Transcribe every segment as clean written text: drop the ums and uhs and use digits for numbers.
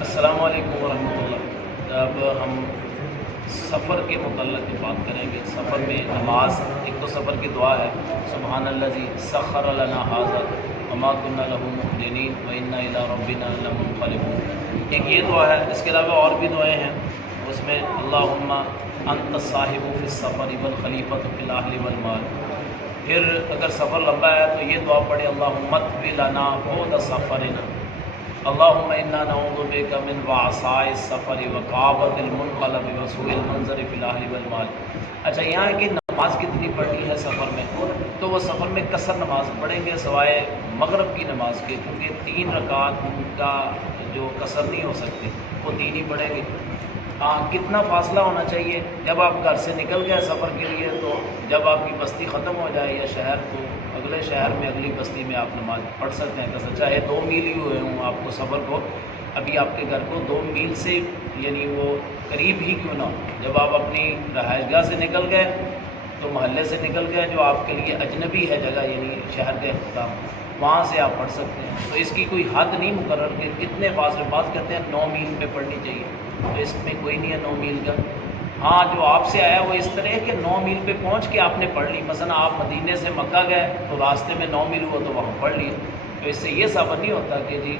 السلام علیکم ورحمۃ اللہ۔ اب ہم سفر کے متعلق بات کریں گے۔ سفر میں نماز، ایک تو سفر کی دعا ہے، سبحان الذی سخر لنا ھذا وما كنا له مقرنین وانا الی ربنا لمنقلبون۔ ایک یہ دعا ہے، اس کے علاوہ اور بھی دعائیں ہیں، اس میں اللہم انت الصاحب فی السفر والخلیفۃ فی الاہل والمال۔ پھر اگر سفر لمبا ہے تو یہ دعا پڑھے، اللہم اطوی لنا بعد سفرنا، اللہم انا نعوذ بک من وعثاء السفر وکآبۃ المنقلب وسوء المنظر فی الاہل والمال۔ اچھا، یہاں ہے کہ نماز کتنی پڑھنی ہے سفر میں، تو وہ سفر میں قصر نماز پڑھیں گے سوائے مغرب کی نماز کے، کیونکہ 3 رکعت کا جو قصر نہیں ہو سکتی، وہ 3 ہی پڑھیں گے۔ کتنا فاصلہ ہونا چاہیے؟ جب آپ گھر سے نکل گئے سفر کے لیے، تو جب آپ کی بستی ختم ہو جائے یا شہر، تو اگلے شہر میں اگلی بستی میں آپ نماز پڑھ سکتے ہیں قصر، چاہے 2 میل ہی ہوئے ہوں آپ کو سفر کو، ابھی آپ کے گھر کو 2 میل سے یعنی وہ قریب ہی کیوں نہ ہو، جب آپ اپنی رہائش گاہ سے نکل گئے تو محلے سے نکل گئے جو آپ کے لیے اجنبی ہے جگہ، یعنی شہر کے اختتام، وہاں سے آپ پڑھ سکتے ہیں۔ تو اس کی کوئی حد نہیں مقرر کہ کتنے فاصلے، بات کرتے ہیں 9 میل پہ پڑھنی چاہیے، تو اس میں کوئی نہیں ہے 9 میل کا۔ ہاں، جو آپ سے آیا وہ اس طرح ہے کہ 9 میل پہ پہنچ کے آپ نے پڑھ لی، مثلا آپ مدینے سے مکہ گئے تو راستے میں 9 میل ہوا تو وہاں پڑھ لی، تو اس سے یہ ثابت نہیں ہوتا کہ جی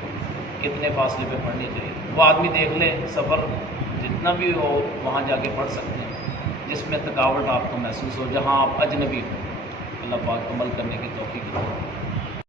کتنے فاصلے پہ پڑھنی چاہیے۔ وہ آدمی دیکھ لے، سفر جتنا بھی ہو وہاں جا کے پڑھ سکتے ہیں جس میں تھکاوٹ آپ کو محسوس ہو، جہاں آپ اجنبی ہو۔ اللہ پاک عمل کرنے کی توفیق دے۔